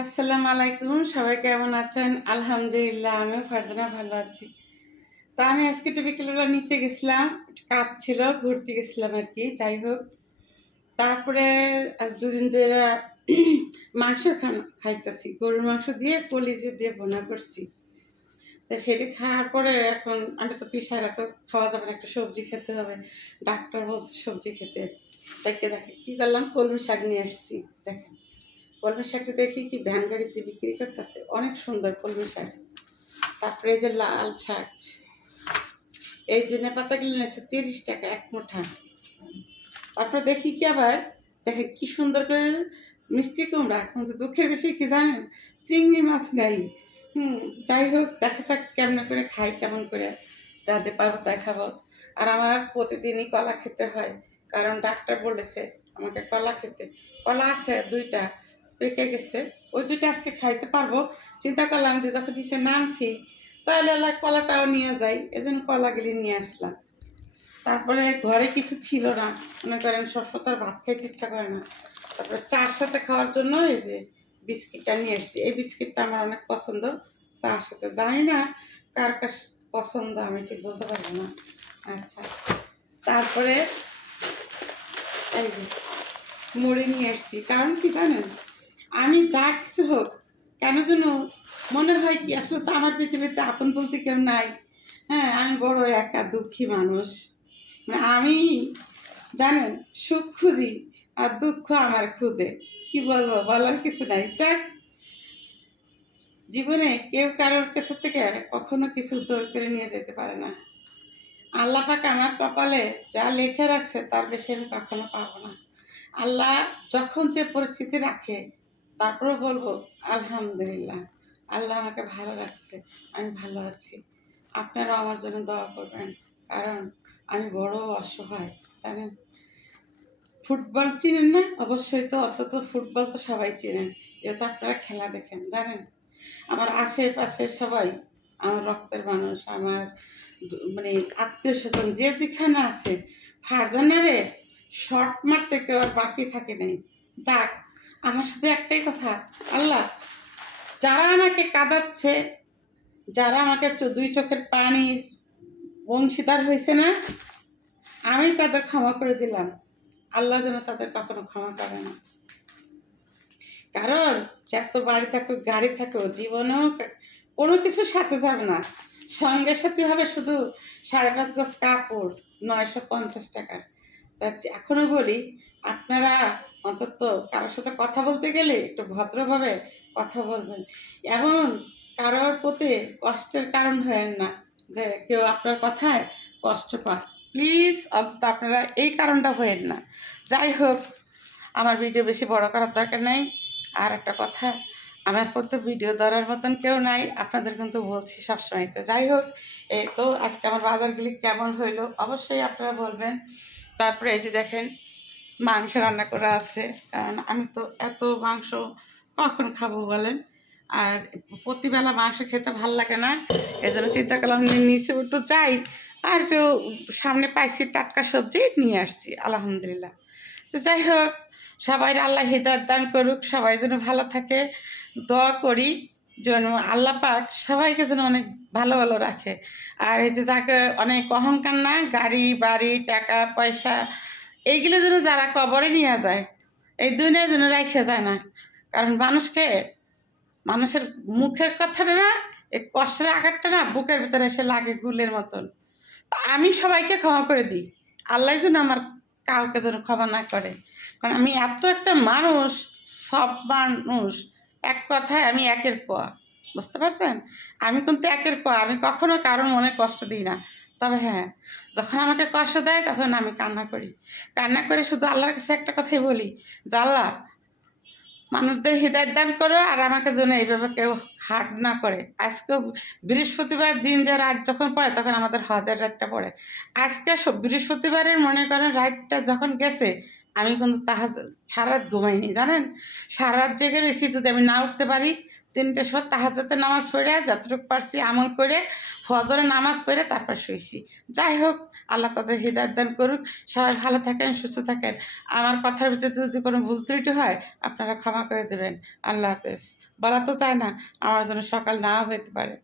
আসসালামু আলাইকুম, সবাই কেমন আছেন? আলহামদুলিল্লাহ, আমিও ফারজানা ভালো আছি। তা আমি আজকে একটু বিকেলবেলা নিচে গেছিলাম, একটু কাজ ছিল, ঘুরতে গেছিলাম আর কি, যাই হোক। তারপরে দুদিন ধরে মাংস খান, খাইতেছি, গরুর মাংস দিয়ে, কলিজে দিয়ে বোনা করছি। তা সেটি খাওয়ার পরে এখন আমি তো পিসারা তো খাওয়া যাবে না, একটা সবজি খেতে হবে। ডাক্তার বলছে সবজি খেতে। দেখে দেখে কী করলাম, কলমি শাক নিয়ে আসছি, দেখেন। কলমি শাকটা দেখি কি ভ্যান গাড়িতে বিক্রি করতেছে? অনেক সুন্দর কলমি শাক। তারপরে যে লাল শাক। এই দিনে পাতা গেলে নিয়েছে তিরিশ টাকা এক মুঠা। তারপরে দেখি কি আবার? দেখে কি সুন্দর করে মিষ্টি কুমড়া। কিন্তু দুঃখের বেশি কি জানেন? চিংড়ি মাছ নাই। হুম, যাই হোক, দেখা যাক কেমন করে খাই, কেমন করে যাতে পারব তাই খাব আর আমার প্রতিদিনই কলা খেতে হয়। কারণ ডাক্তার বলেছে আমাকে কলা খেতে। কলা আছে দুইটা। পেকে গেছে। ওই দুইটা আজকে খাইতে পারব। চিন্তা করলাম যে যখন নিচে নামছি, তাহলে কলাটাও নিয়ে যাই। এজন্য কলাগুলি নিয়ে আসলাম। তারপরে ঘরে কিছু ছিল না। মনে করেন সবসময় তো আর ভাত খাইতে ইচ্ছা করে না। তারপরে চার সাথে খাওয়ার জন্য এই যে বিস্কিটটা নিয়ে এসেছি এই বিস্কিটটা আমার অনেক পছন্দ। চার সাথে জানি না। কার কার পছন্দ আমি ঠিক বলতে পারব না। আচ্ছা। তারপরে এই যে মুড়ি নিয়ে এসেছি কারণ কি জানেন? আমি যা কিছু হোক, কেন যেন মনে হয় কি, আসলে তো আমার পৃথিবীতে আপন বলতে কেউ নাই। হ্যাঁ আমি বড় একা দুঃখী মানুষ। মানে আমি জানেন সুখ খুঁজি আর দুঃখ আমার খুঁজে। কি বলব, বলার কিছু নাই। যাক, জীবনে কেউ কারোর কাছে থেকে কখনো কিছু জোর করে নিয়ে যেতে পারে না। আল্লাহ আমার কপালে যা লেখে রাখছে, তার বেশি আমি কখনো পাবো না। আল্লাহ যখন যে পরিস্থিতি রাখে তারপরে বলব, আলহামদুলিল্লাহ, আল্লাহ আমাকে ভালো রাখছে, আমি ভালো আছি। আপনারাও আমার জন্য দোয়া করবেন, কারণ আমি বড় অসহায়, জানেন? ফুটবল চিনেন না? অবশ্যই তো অত তো ফুটবল তো সবাই চেনেন। যেহেতু আপনারা খেলা দেখেন, জানেন? আমার আশেপাশে সবাই, আমার রক্তের মানুষ, আমার মানে আত্মীয় স্বজন, যে যেখানে আছে, ফারজানারে শর্ট মারতে কেউ আর বাকি থাকে নাই। দেখ আমার সাথে একটাই কথা, আল্লাহ, যারা আমাকে কাঁদাচ্ছে, যারা আমাকে দুই চোখের পানির অংশীদার হয়েছে না, আমি তাদের ক্ষমা করে দিলাম। আল্লাহ যেন তাদের কখনো ক্ষমা করে না। কারণ যত বাড়ি থাকুক, গাড়ি থাকুক, জীবনেও কোনো কিছুর সাথে যাবে না। সঙ্গে সাথে হবে শুধু সাড়ে পাঁচ গজ কাপড়, নয়শো পঞ্চাশ টাকার তা এখনও বলি, আপনারা অন্তত কারোর সাথে কথা বলতে গেলে একটু ভদ্রভাবে কথা বলবেন। এমন কারোর প্রতি কষ্টের কারণ হয়েন না যে কেউ আপনার কথায় কষ্ট পায় প্লিজ, অন্তত আপনারা এই কারণটা হয়েন না। যাই হোক, আমার ভিডিও বেশি বড় করার দরকার নেই। আর একটা কথা, আমার কিন্তু ভিডিও ধরার মতন কেউ নাই। আপনাদের কিন্তু বলছি সবসময়। তো যাই হোক, এই তো আজকে আমার বাজারগুলি কেমন হইল অবশ্যই আপনারা বলবেন। তারপরে এই যে দেখেন মাংস রান্না করা আছে। কারণ আমি তো এত মাংস কখন খাব বলেন? আর প্রতিবেলা মাংস খেতে ভালো লাগে না। এই জন্য চিন্তা করলাম নিচে একটু যাই, আর একটু সামনে পাইছি টাটকা সবজি নিয়ে আসছি, আলহামদুলিল্লাহ। তো যাই হোক, সবাই আল্লাহ হৃদয় দান করুক, সবাই যেন ভালো থাকে। দোয়া করি যেন আল্লাহ পাক সবাইকে যেন অনেক ভালো ভালো রাখে। আর এই যে যাকে অনেক অহংকার না, গাড়ি, বাড়ি, টাকা, পয়সা এইগুলো যেন যারা কবরে নিয়ে যায়, এই দুনিয়ায় যেন রেখে যায় না। কারণ মানুষকে, মানুষের মুখের কথাটা না, এই কষ্টের আঘাতটা না বুকের ভিতরে এসে লাগে গুলের মতন। তা আমি সবাইকে ক্ষমা করে দিই। আল্লাহ যেন আমার কাউকে যেন ক্ষমা না করে। কারণ আমি এত একটা মানুষ, সব মানুষ, এক কথায় আমি একের কোয়া। বুঝতে পারছেন? আমি কিন্তু একের কোয়া। আমি কখনো কারোর মনে কষ্ট দিই না। তবে হ্যাঁ যখন আমাকে কষ্ট দেয় তখন আমি কান্না করি। কান্না করে শুধু আল্লাহর কাছে একটা কথাই বলি, যে আল্লাহ, মানুষদের হৃদয় দান করো আর আমাকে যেন এইভাবে কেউ হার্ট না করে। আজকে বৃহস্পতিবার দিন যে রাত যখন পড়ে তখন আমাদের হজের রাতটা পড়ে। আজকে বৃহস্পতিবারের মনে করেন রাতটা যখন গেছে আমি কিন্তু তাহা সারা রাত ঘুমাইনি, জানেন? সারা রাত জেগে রয়েছি, যদি আমি না উঠতে পারি তিনটের সময় তাহাজতে নামাজ পড়ে, যতটুকু পারছি আমল করে ফজরে নামাজ পড়ে তারপর শুয়েছি যাই হোক, আল্লাহ তাদের হৃদয় দান করুক। সবাই ভালো থাকেন, সুস্থ থাকেন। আমার কথার ভিতরে যদি কোনো ভুল ত্রুটি হয়, আপনারা ক্ষমা করে দেবেন। আল্লাহ হাফেজ। বলা তো চায় না, আমার জন্য সকাল নাও হতে পারে।